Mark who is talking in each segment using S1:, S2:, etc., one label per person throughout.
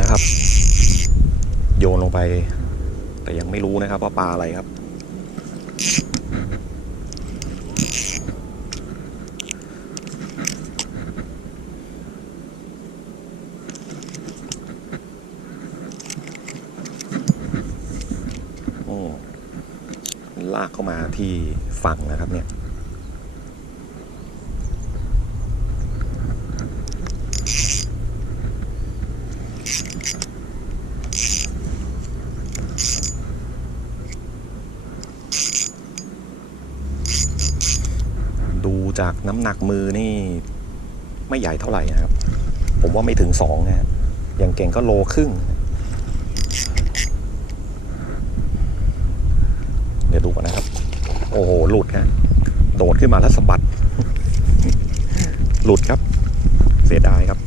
S1: นะครับ โยนลงไป แต่ยังไม่รู้นะครับว่าปลาอะไรครับ โอ้ลากเข้ามาที่ฝั่งนะครับเนี่ย ดูจาก น้ำหนักมือนี่ไม่ใหญ่เท่าไหร่นะครับ ผมว่าไม่ถึงสองนะอย่างเก่งก็โลครึ่ง เดี๋ยวดูกันนะครับ โอ้โห หลุดฮะโดดขึ้นมาแล้วสะบัด หลุดครับ เสียดายครับ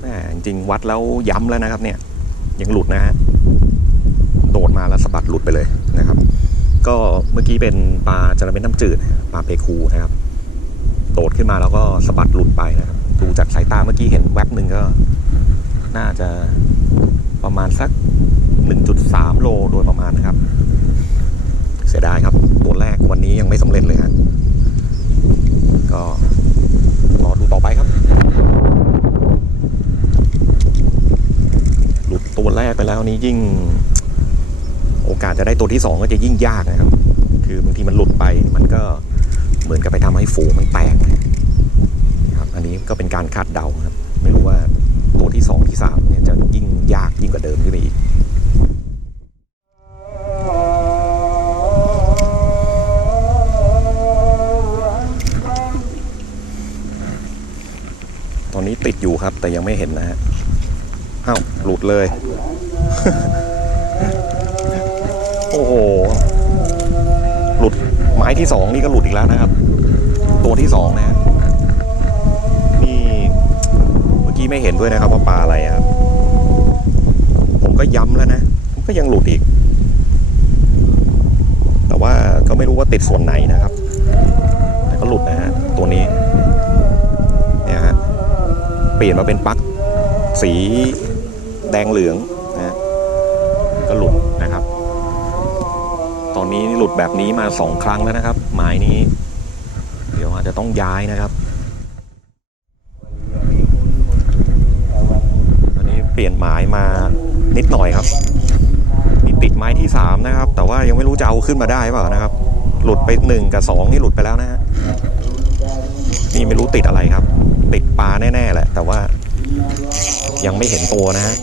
S1: แหมจริงวัดแล้วย้ำแล้วนะครับ เนี่ย ยังหลุดนะฮะ โดดมาแล้วสะบัดหลุดไปเลยนะครับ ก็เมื่อกี้เป็นปลาจระเม็ดน้ำจืดปลาเพคูนะครับ โดดขึ้นมาแล้วก็สะบัดหลุดไปนะครับ ดูจากสายตาเมื่อกี้เห็นแวบหนึ่งก็ น่าจะประมาณสัก 1.3 โลโดยประมาณนะครับ เสียดายครับ ตัวแรกวันนี้ยังไม่สำเร็จเลยฮะก็รอดูต่อไปครับ หลุดตัวแรกไปแล้วนี้ยิ่ง โอกาสจะได้ตัวที่สองก็จะยิ่งยากนะครับ คือบางทีมันหลุดไปมันก็เหมือนกับไปทำให้ฝูงมันแตกนะครับ อันนี้ก็เป็นการคาดเดาครับ ไม่รู้ว่าตัวที่สองที่สามเนี่ยจะยิ่งยากยิ่งกว่าเดิมขึ้นไปอีกตอนนี้ติดอยู่ครับแต่ยังไม่เห็นนะฮะอ้าวหลุดเลย โอ้โห หลุดไม้ที่สองนี่ก็หลุดอีกแล้วนะครับ ตัวที่สองนะนี่ เมื่อกี้ไม่เห็นด้วยนะครับว่าปลาอะไรครับ ผมก็ย้ำแล้วนะมันก็ยังหลุดอีก แต่ว่าก็ไม่รู้ว่าติดส่วนไหนนะครับ แต่ก็หลุดนะฮะตัวนี้เนี่ยฮะเปลี่ยนมาเป็นปลั๊กสีแดงเหลืองนะก็หลุดนะครับ อนนี้หลุดแบบนี้มาสองครั้งแล้วนะครับ หมายนี้ เดี๋ยวอาจจะต้องย้ายนะครับอันนี้เปลี่ยนหมายมานิดหน่อยครับนี่ติดไม้ที่สามนะครับ แต่ว่ายังไม่รู้จะเอาขึ้นมาได้เปล่านะครับ หลุดไปหนึ่งกับสองนี่หลุดไปแล้วนะฮะนี่ไม่รู้ติดอะไรครับ ติดปลาแน่ๆแหละ แต่ว่ายังไม่เห็นตัวนะฮะ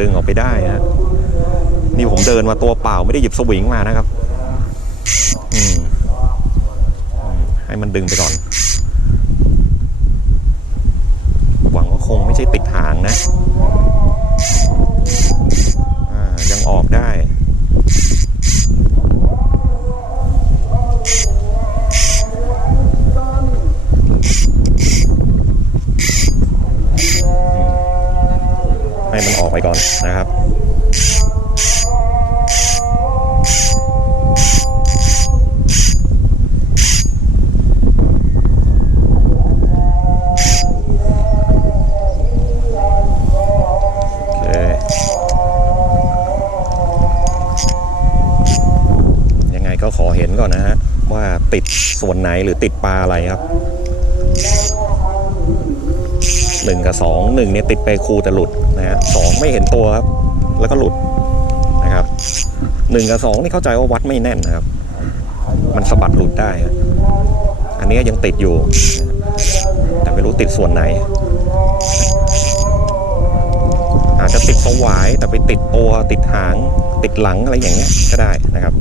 S1: ดึงออกไปได้ฮะนี่ผมเดินมาตัวเปล่าไม่ได้หยิบสวิงมานะครับอืมให้มันดึงไปก่อน หวังว่าคงไม่ใช่ติดหางนะ อ่า ยังออกได้ ให้มันออกไปก่อนนะครับ โอเค ยังไงก็ขอเห็นก่อนนะฮะ ว่าติดส่วนไหนหรือติดปลาอะไรครับหนึ่งกับสองหนึ่งเนี่ยติดไปคูแต่หลุดนะฮะสองไม่เห็นตัวครับ แล้วก็หลุดนะครับหนึ่งกับสองนี่เข้าใจว่าวัดไม่แน่นนะครับ มันสะบัดหลุดได้อันนี้ยังติดอยู่ แต่ไม่รู้ติดส่วนไหน อาจจะติดสวายแต่ไปติดตัวติดหางติดหลังอะไรอย่างเงี้ยก็ได้นะครับ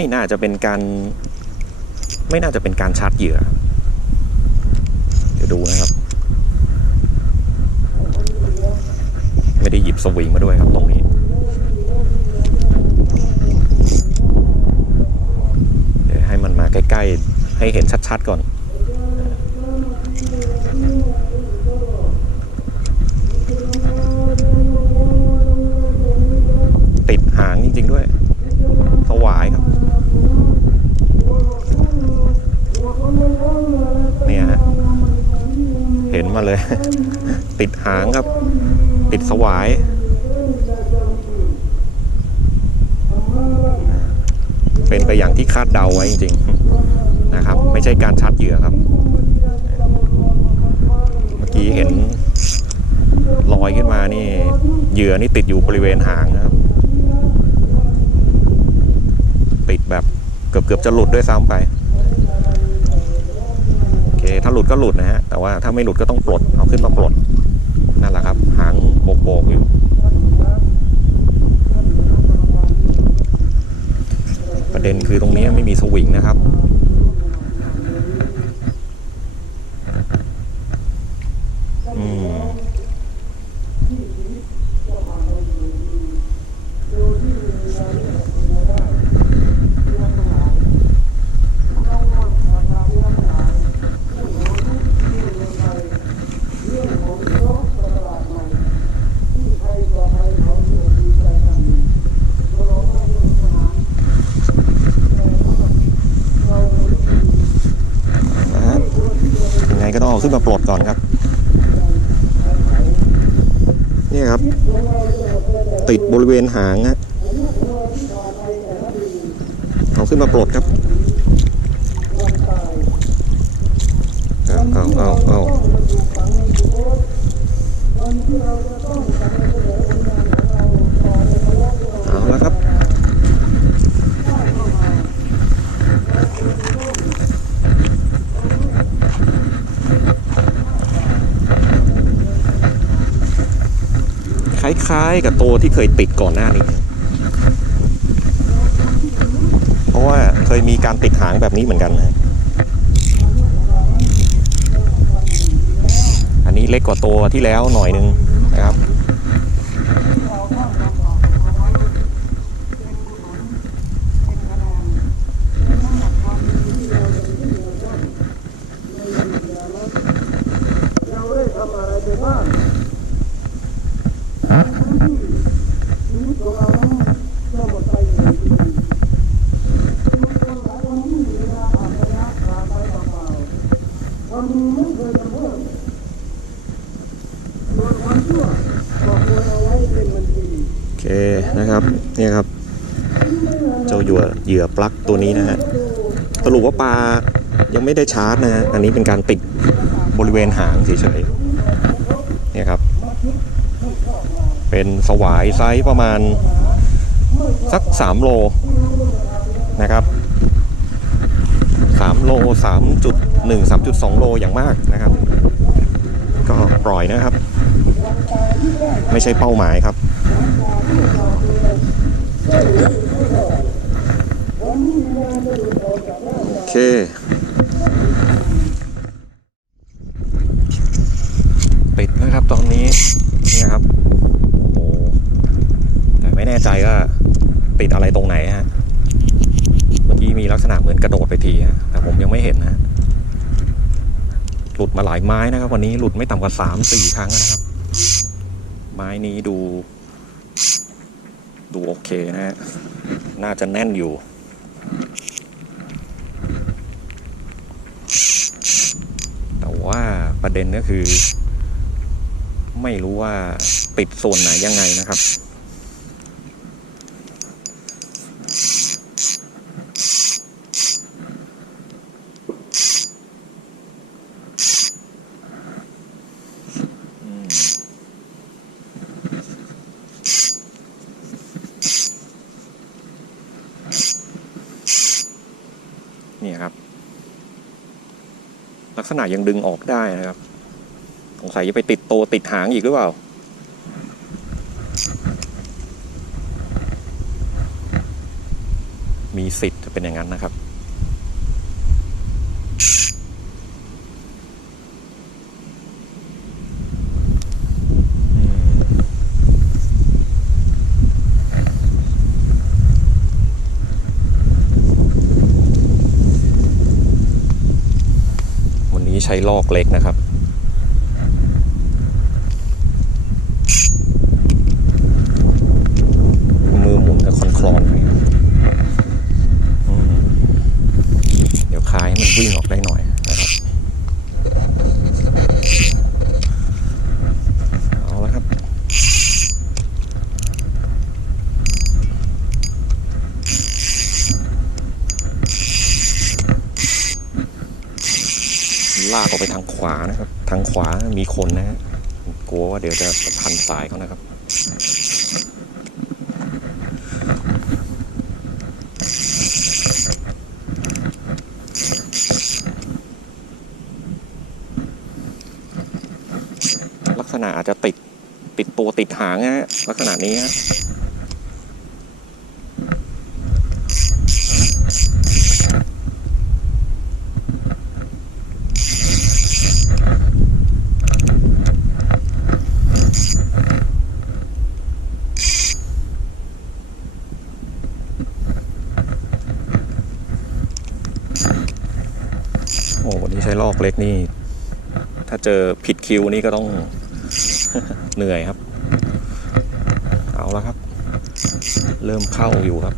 S1: ไม่น่าจะเป็นการ ไม่น่าจะเป็นการชาร์จเหยื่อ เดี๋ยวดูนะครับ ไม่ได้หยิบสวิงมาด้วยครับตรงนี้เดี๋ยวให้มันมาใกล้ ๆ ให้เห็นชัด ๆ ก่อนติดหางจริง ๆ ด้วย สวายครับ เนี่ยฮะ เลย ติดหางครับ ติดสวาย เป็นไปอย่างที่คาดเดาไว้จริงๆนะครับ ไม่ใช่การชัดเหยื่อครับ เมื่อกี้เห็นลอยขึ้นมานี่เหยื่อนี่ติดอยู่บริเวณหางนะครับ ติดแบบเกือบเกือบจะหลุดด้วยซ้ำไป เค ถ้าหลุดก็หลุดนะฮะ แต่ว่าถ้าไม่หลุดก็ต้องปลด เอาขึ้นมาปลด นั่นแหละครับ หางโบกๆอยู่ประเด็นคือตรงนี้ไม่มีสวิงนะครับ อืม นะฮะยังไงก็ต้อง เอาขึ้นมาปลดก่อนครับ นี่ครับ ติดบริเวณหางฮะเอาขึ้นมาปลดครับเอาเอาเอาเอาเอาแล้วครับ ค ล้ายๆ กับตัวที่เคยติดก่อนหน้านี้ เพราะว่าเคยมีการติดหางแบบนี้เหมือนกันนะอันนี้เล็กกว่าตัวที่แล้วหน่อยนึงนะครับ โอเคนะครับเนี่ยครับ เจ้าเหยื่อเหยื่อปลั๊กตัวนี้นะฮะสรุป ว่าปลายังไม่ได้ชาร์จนะฮะอันนี้เป็นการติดบริเวณหางเฉยๆเนี่ยครับ เป็นสวายไซส์ประมาณสัก 3 โลนะครับ 3 โล 3.1 3.2 โลอย่างมากนะครับ ก็ปล่อยนะครับ ไม่ใช่เป้าหมายครับ โอ เคปิดนะครับตอนนี้เนี่ยครับ โอ้โห แต่ไม่แน่ใจว่าติดอะไรตรงไหนฮะ เมื่อกี้มีลักษณะเหมือนกระโดดไปทีฮะ แต่ผมยังไม่เห็นนะหลุดมาหลายไม้นะครับ วันนี้หลุดไม่ต่ำกว่าสามสี่ครั้งนะครับ ไม้นี้ดู ดูโอเคนะฮะ น่าจะแน่นอยู่ แต่ว่าประเด็นก็คือ ไม่รู้ว่าปิดโซนไหนยังไงนะครับ อืมเนี่ยครับ ลักษณะยังดึงออกได้นะครับ สงสัยจะไปติดโตติดหางอีกหรือเปล่า มีสิทธิ์จะเป็นอย่างนั้นนะครับ อืมวันนี้ใช้ลอกเล็กนะครับ มือหมุนกับคอนคลอนเดี๋ยวคลายให้มันวิ่งออกได้หน่อยนะครับ เอาละครับ ลากออกไปทางขวานะครับ ทางขวามีคนนะฮะกลัวว่าเดี๋ยวจะพันสายเขานะครับลักษณะอาจจะติดติดตัวติดหางนะฮะลักษณะนี้ฮะโอ้วันนี้ใช้ลอก เล็กนี่ ถ้าเจอผิดคิวนี่ก็ต้องเหนื่อยครับ เอาละครับ เริ่มเข้าอยู่ครับ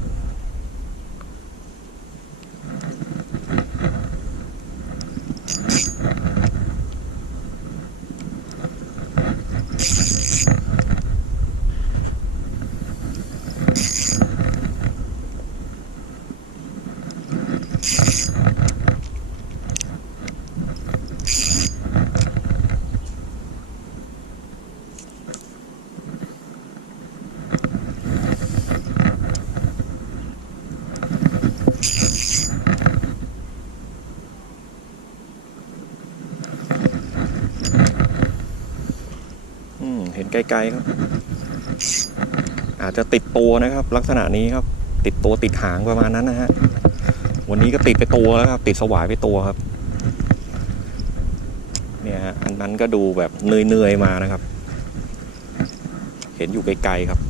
S1: ไกลๆครับ อาจจะติดตัวนะครับ ลักษณะนี้ครับ ติดตัวติดหางประมาณนั้นนะฮะวันนี้ก็ติดไปตัวแล้วครับ ติดสวายไปตัวครับ เนี่ยฮะอันนั้นก็ดูแบบเนื่อยๆมานะครับ เห็นอยู่ไกลๆครับ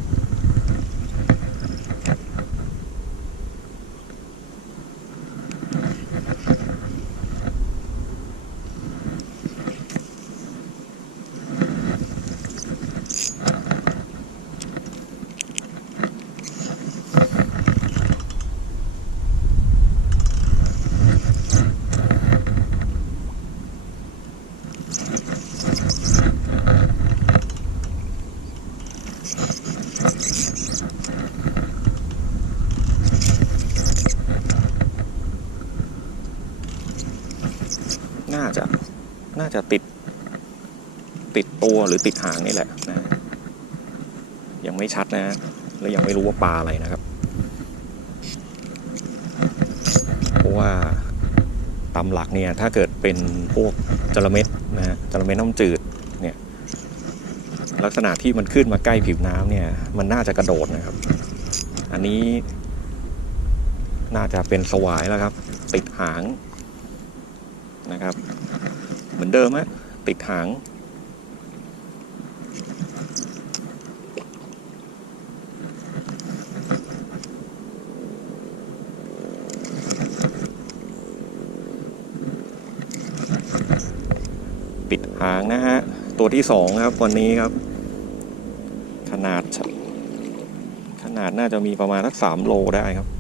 S1: น่าจะ น่า จะติดติดตัวหรือติดหางนี่แหละนะยังไม่ชัดนะและยังไม่รู้ว่าปลาอะไรนะครับ เพราะว่าตามหลักเนี่ยถ้าเกิดเป็นพวกจระเม็ดนะฮะจระเม็ดน้ำจืดเนี่ยลักษณะที่มันขึ้นมาใกล้ผิวน้ำเนี่ยมันน่าจะกระโดดนะครับ อันนี้น่าจะเป็นสวายแล้วครับ ติดหางนะครับ เหมือนเดิมฮะติดหางปิดหางนะฮะ ตัวที่สองครับวันนี้ครับ ขนาด ขนาดน่าจะมีประมาณสักสามโลได้ครับ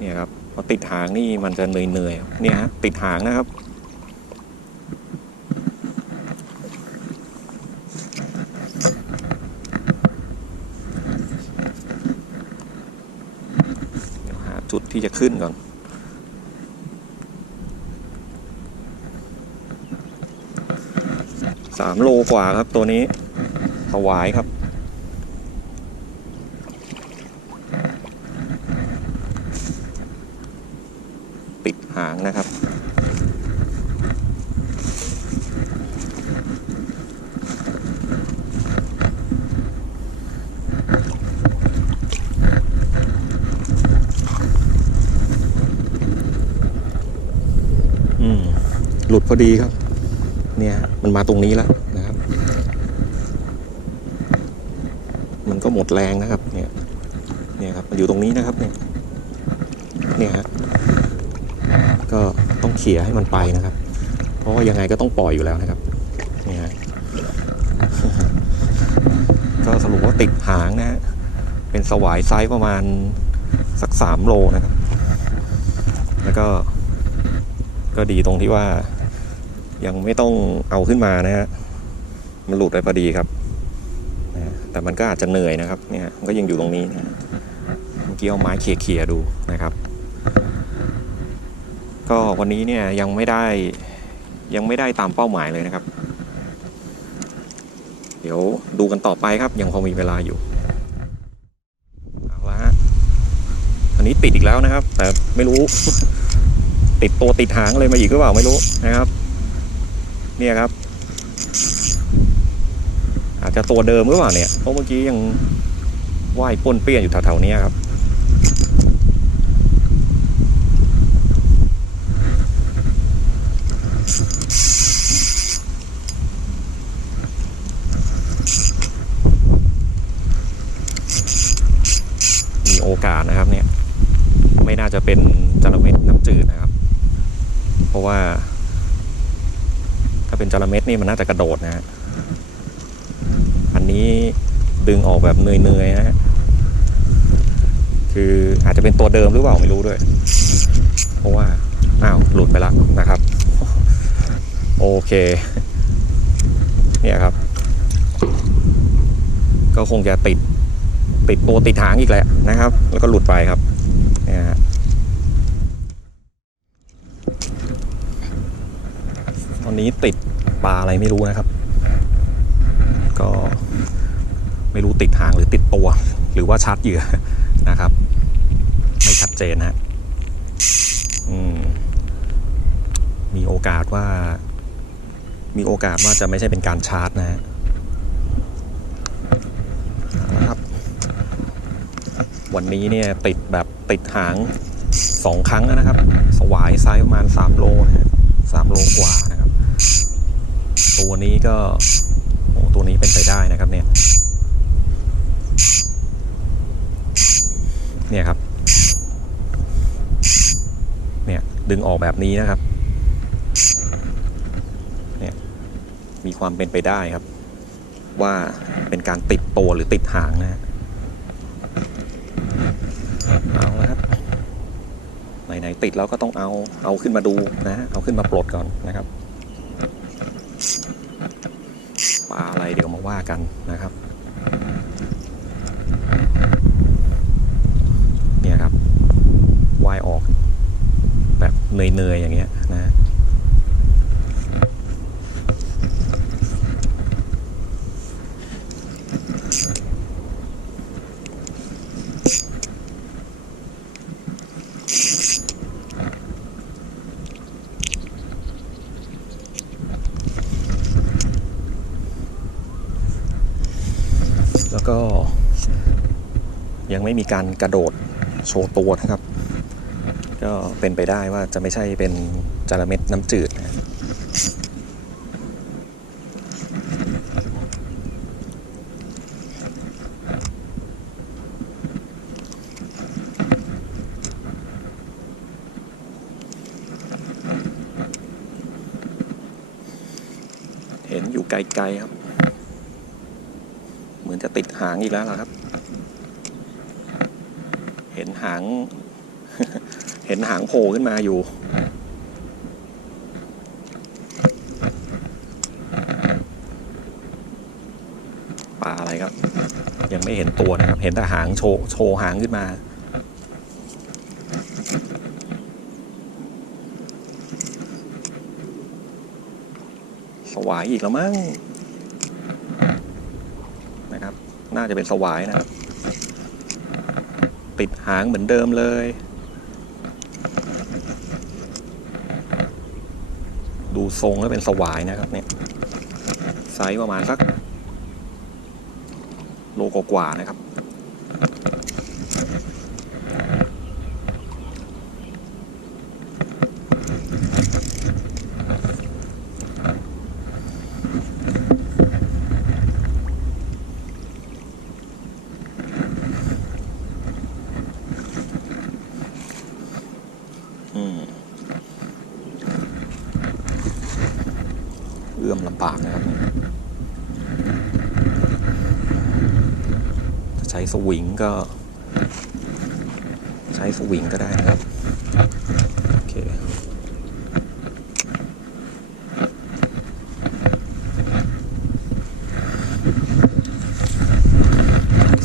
S1: เนี่ยครับผอติดหางนี่มันจะเหนื่อยๆเนี่ยฮะติดหางนะครับ หาจุดที่จะขึ้นก่อนสามโลกว่าครับตัวนี้ถวายครับ ติดหางนะครับ อืม หลุดพอดีครับ เนี่ยมันมาตรงนี้แล้วนะครับ มันก็หมดแรงนะครับ เนี่ย เนี่ยครับมันอยู่ตรงนี้นะครับ เนี่ย เนี่ยฮะก็ต้องเขี่ยให้มันไปนะครับ เพราะว่ายังไงก็ต้องปล่อยอยู่แล้วนะครับ เนี่ยก็สรุปว่าติดหางนะฮะเป็นสวายไซส์ประมาณสักสามโลนะครับ แล้วก็ก็ดีตรงที่ว่า ยังไม่ต้องเอาขึ้นมานะฮะมันหลุดไปพอดีครับนะแต่มันก็อาจจะเหนื่อยนะครับเนี่ยมันก็ยังอยู่ตรงนี้นะเมื่อกี้เอาไม้เขี่ยๆดูนะครับ ก็วันนี้เนี่ยยังไม่ได้ยังไม่ได้ตามเป้าหมายเลยนะครับ เดี๋ยวดูกันต่อไปครับยังพอมีเวลาอยู่เอาละฮะอันนี้ติดอีกแล้วนะครับ แต่ไม่รู้ ติดตัวติดหางอะไรมาอีกหรือเปล่าไม่รู้นะครับ เนี่ยครับ อาจจะตัวเดิมหรือเปล่าเนี่ยเพราะเมื่อกี้ยังว่ายป้นเปี้ยนอยู่แถวๆนี้ครับมีโอกาสนะครับเนี่ยไม่น่าจะเป็นจระเม็ดน้ำจืดนะครับ เพราะว่า เป็นจระเม็ดนี่มันน่าจะกระโดดนะฮะ อันนี้ดึงออกแบบเนยๆนะฮะ คืออาจจะเป็นตัวเดิมหรือเปล่าไม่รู้ด้วย เพราะว่า อ้าว หลุดไปแล้วนะครับ โอเค เนี่ยครับ ก็คงจะติด ติดตัวติดหางอีกแหละนะครับ แล้วก็หลุดไปครับ เนี่ยฮะตอนนี้ติด ปลาอะไรไม่รู้นะครับ ก็ไม่รู้ติดหางหรือติดตัว หรือว่าชัดเหยื่อนะครับ ไม่ชัดเจนนะฮะมมีโอกาสว่า มีโอกาสว่าจะไม่ใช่เป็นการชาร์จนะฮะครับ วันนี้เนี่ยติดแบบติดหางสองครั้งนะครับ สวายไซส์ประมาณสามโลนะฮะสามโลกว่า ตัวนี้ก็โอ้ตัวนี้เป็นไปได้นะครับเนี่ยเนี่ยครับเนี่ยดึงออกแบบนี้นะครับเนี่ยมีความเป็นไปได้ครับ ว่าเป็นการติดตัวหรือติดหางนะฮะเอาละครับไหนๆติดแล้วก็ต้องเอาเอาขึ้นมาดูนะเอาขึ้นมาปลดก่อนนะครับ ปลาอะไรเดี๋ยวมาว่ากันนะครับเนี่ยครับว่ายออก แบบเนยๆอย่างเงี้ยนะ แล้วก็ ยังไม่มี การกระโดดโชว์ตัวนะครับ ก็เป็นไปได้ว่าจะไม่ใช่เป็นจระเม็ดน้ำจืดนะเห็นอยู่ไกลๆครับ เหมือนจะติดหางอีกแล้วล่ะครับ หาง เห็นหางโผล่ขึ้นมาอยู่ ปลาอะไรครับ ยังไม่เห็นตัวนะครับ เห็นแต่หางโชว์โชว์หางขึ้นมาสวายอีกแล้วมั้งนะครับ น่าจะเป็นสวายนะครับ ติดหางเหมือนเดิมเลย ดูทรงแล้วเป็นสวายนะครับเนี่ยไซส์ประมาณสักโลกว่าๆนะครับ อื้อมลำบากนะครับจะใช้สวิงก็ ใช้สวิงก็ได้นะครับโอเค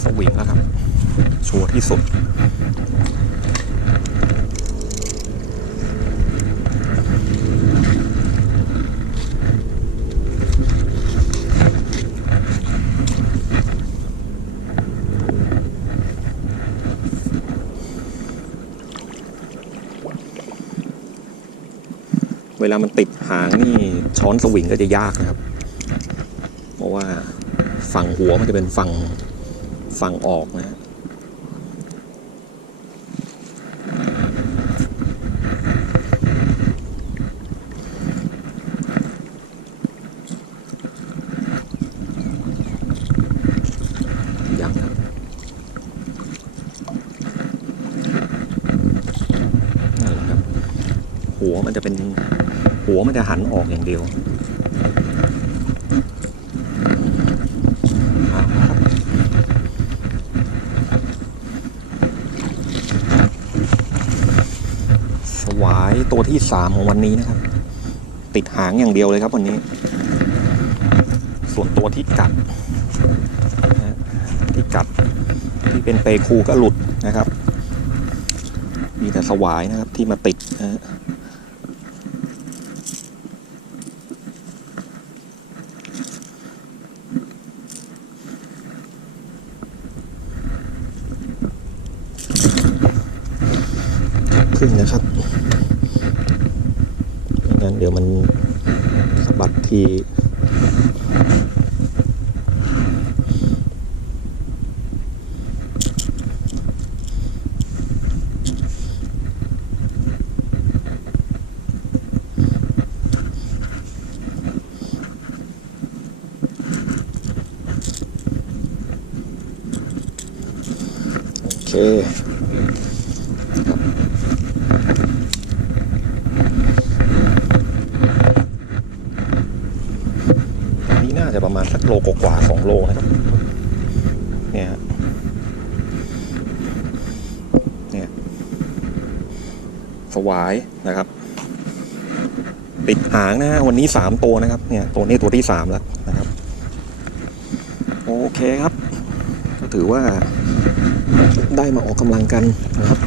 S1: สวิงแล้วครับชัวร์ที่สุด เวลามันติดหางนี่ช้อนสวิงก็จะยากนะครับ เพราะว่าฝั่งหัวมันจะเป็นฝั่งฝั่งออกนะฮะยังครับ นั่นแหละครับ หัวมันจะเป็น หันออกอย่างเดียวสวายตัวที่สามของวันนี้นะครับ ติดหางอย่างเดียวเลยครับวันนี้ ส่วนตัวที่กัดที่กัดที่เป็นเปคูก็หลุดนะครับ มีแต่สวายนะครับที่มาติดนะฮะ ขึ้นนะครับไม่งั้นเดี๋ยวมัน สะบัดที โอเค นี่น่า จะประมาณสักโลกว่าสองโลนะครับเนี่ยฮะเนี่ยสวายนะครับ ติดหางนะฮะวันนี้สามตัวนะครับเนี่ยตัวนี้ตัวที่สามแล้วนะครับ โอเคครับ ก็ถือว่าได้มาออกกำลังกันนะครับ